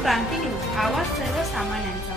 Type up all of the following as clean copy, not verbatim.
क्रांती news, आवाज सर्वसामान्यांचा।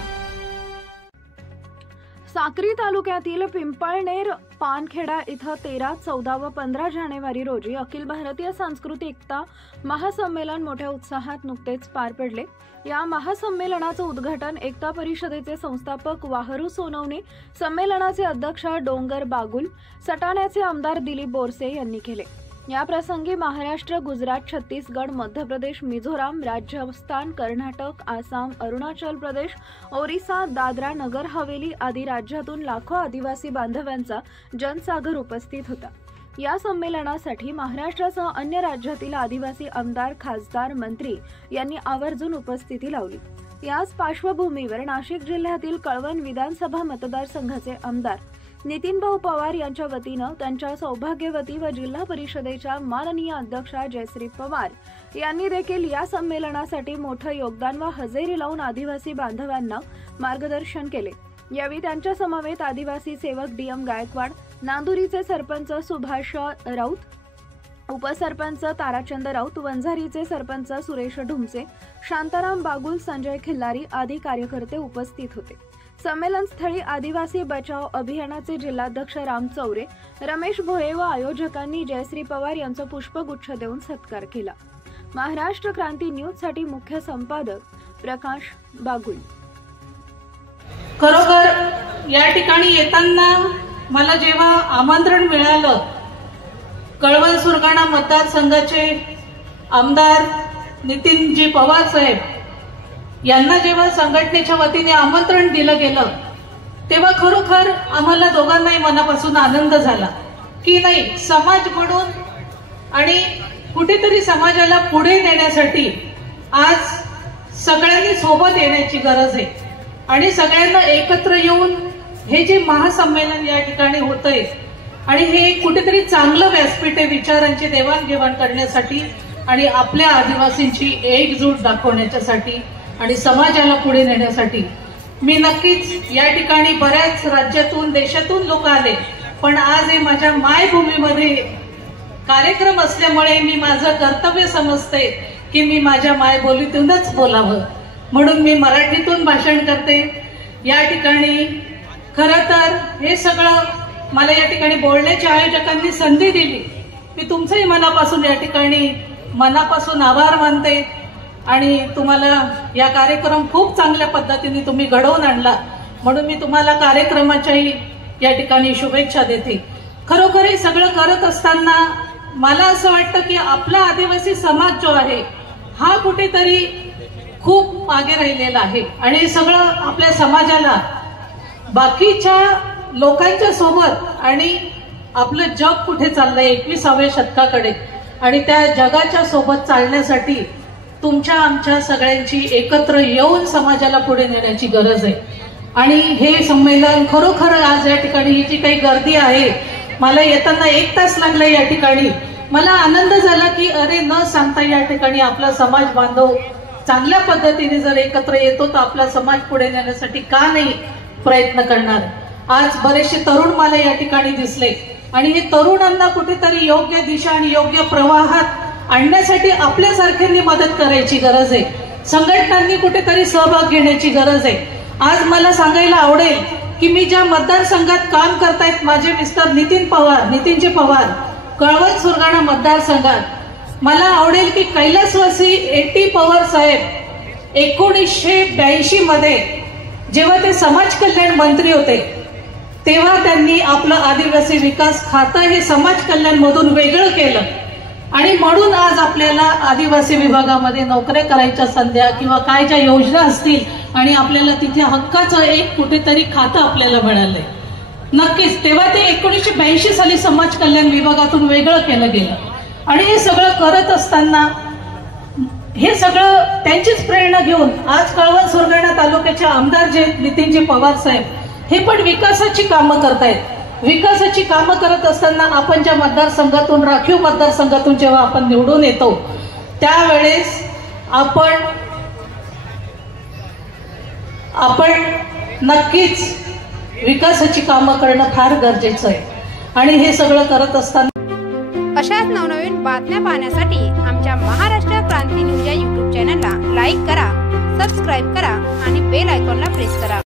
साक्री तालुक्यातील पिंपळनेर पानखेडा इथं 13, 14 व 15 जानेवारी रोजी अखिल भारतीय सांस्कृतिक एकता महासंमेलन मोठ्या उत्साहात नुकतेच पार पडले। या महासंमेलनाचं उद्घाटन एकता परिषदेचे संस्थापक वाहरू सोनवणे, संमेलनाचे अध्यक्ष डोंगर बागुल, सटाण्याचे आमदार दिलीप बोरसे यांनी केले। या प्रसंगी महाराष्ट्र, गुजरात, छत्तीसगड, मध्य प्रदेश, मिझोराम, राजस्थान, कर्नाटक, आसाम, अरुणाचल प्रदेश, ओरिसा, दादरा नगर हवेली आदी राज्यातून लाखो आदिवासी बांधवांचा जनसागर उपस्थित होता। या संमेलनासाठी महाराष्ट्रासह अन्य राज्यातील आदिवासी आमदार, खासदार, मंत्री यांनी आवर्जून उपस्थिती लावली। याच पार्श्वभूमीवर नाशिक जिल्ह्यातील कळवण विधानसभा मतदारसंघाचे आमदार नितीनभाऊ पवार यांच्या वतीनं त्यांच्या सौभाग्यवती व जिल्हा परिषदेच्या माननीय अध्यक्षा जयश्री पवार यांनी देखील या संमेलनासाठी मोठं योगदान व हजेरी लावून आदिवासी बांधवांना मार्गदर्शन केले। यावेळी त्यांच्या समवेत आदिवासी सेवक डीएम गायकवाड, नांदुरीचे सरपंच सुभाष राऊत, उपसरपंच ताराचंद राऊत, वंजारीचे सरपंच सुरेश ढुमसे, शांताराम बागुल, संजय खिल्लारी आदी कार्यकर्ते उपस्थित होते। संमेलन स्थळी आदिवासी बचाव अभियानाचे जिल्हाध्यक्ष राम चौरे, रमेश भोये व आयोजकांनी जयश्री पवार यांचा पुष्पगुच्छ देऊन सत्कार केला। महाराष्ट्र क्रांती न्यूज साठी मुख्य संपादक प्रकाश बागुल। खरोखर या ठिकाणी येताना मला जेव्हा आमंत्रण मिळालं, कळवण सुरगाणा मतदारसंघाचे आमदार नितीनजी पवार साहेब यांना जेव्हा संघटनेच्या वतीने आमंत्रण दिलं गेलं, तेव्हा खरोखर आम्हाला दोघांनाही मनापासून आनंद झाला की नाही, समाज म्हणून आणि कुठेतरी समाजाला पुढे नेण्यासाठी आज सगळ्यांनी सोबत येण्याची गरज आहे आणि सगळ्यांना एकत्र येऊन हे जे महासंमेलन या ठिकाणी होतंय आणि हे कुठेतरी चांगलं व्यासपीठ आहे विचारांची देवाणघेवाण करण्यासाठी आणि आपल्या आदिवासींची एकजूट दाखवण्यासाठी आणि समाजाला पुढे नेण्यासाठी। मी नक्कीच या ठिकाणी बऱ्याच राज्यातून, देशातून लोक आले, पण आज हे माझ्या मायभूमीमध्ये कार्यक्रम असल्यामुळे मी माझं कर्तव्य समजते की मी माझ्या मायबोलीतूनच बोलावं, म्हणून मी मराठीतून भाषण करते। या ठिकाणी खरं तर हे सगळं मला या ठिकाणी बोलण्याच्या आयोजकांनी संधी दिली, मी तुमचंही मनापासून आभार मानते आणि तुम्हाला या कार्यक्रम खूप चांगल्या पद्धतीने तुम्ही घडवून आणला, म्हणून मी तुम्हाला कार्यक्रमाच्याही या ठिकाणी शुभेच्छा देते। खरोखर हे सगळं करत असताना मला असं वाटतं की आपला आदिवासी समाज जो आहे हा कुठेतरी खूप मागे राहिलेला आहे आणि हे सगळं आपल्या समाजाला बाकीच्या लोकांच्या सोबत आणि आपलं जग कुठे चाललंय 21व्या शतकाकडे आणि त्या जगाच्या सोबत चालण्यासाठी तुमच्या आमच्या सगळ्यांची एकत्र येऊन समाजाला पुढे नेण्याची गरज आहे। आणि हे संमेलन खरोखर आज या ठिकाणी ही जी काही गर्दी आहे, मला येताना 1 तास लागला या ठिकाणी, मला आनंद झाला की अरे न सांगता या ठिकाणी आपला समाज बांधव चांगल्या पद्धतीने जर एकत्र येतो तर आपला समाज पुढे नेण्यासाठी का नाही प्रयत्न करणार। आज बरेचसे तरुण मला या ठिकाणी दिसले आणि हे तरुणांना कुठेतरी योग्य दिशा आणि योग्य प्रवाहात आणण्यासाठी आपल्यासारख्यांनी मदत करायची गरज आहे, संघटनांनी कुठेतरी सहभाग घेण्याची गरज आहे। आज मला सांगायला आवडेल की मी ज्या मतदारसंघात काम करतायत माझे मिस्टर नितीनजी पवार कळवण सुरगाणा मतदारसंघात, मला आवडेल की कैलासवासी एटी पवार साहेब 1982 मध्ये जेव्हा ते समाज कल्याण मंत्री होते तेव्हा त्यांनी आपलं आदिवासी विकास खातं हे समाज कल्याण मधून वेगळं केलं आणि म्हणून आज आपल्याला आदिवासी विभागामध्ये नोकऱ्या करायच्या संध्या किंवा काय ज्या योजना असतील आणि आपल्याला तिथे हक्काचं एक कुठेतरी खातं आपल्याला मिळालंय। नक्कीच तेव्हा ते 1982 साली समाज कल्याण विभागातून वेगळं केलं गेलं आणि हे सगळं करत असताना हे सगळं त्यांचीच प्रेरणा घेऊन आज कळवण सुरगाणा तालुक्याचे आमदार जे नितीनजी पवार साहेब हे पण विकासाची कामं करतायत। विकासाची कामं करत असताना आपण ज्या मतदारसंघातून, राखीव मतदारसंघातून जेव्हा आपण निवडून येतो त्यावेळेस आपण नक्कीच विकासाची कामं करणं फार गरजेचं आहे आणि हे सगळं करत असताना अशाच नवनवीन बातम्या पाहण्यासाठी आमच्या महाराष्ट्र क्रांती न्यूज या YouTube चॅनलला लाईक करा, सबस्क्राईब करा आणि बेल आयकॉनला प्रेस करा.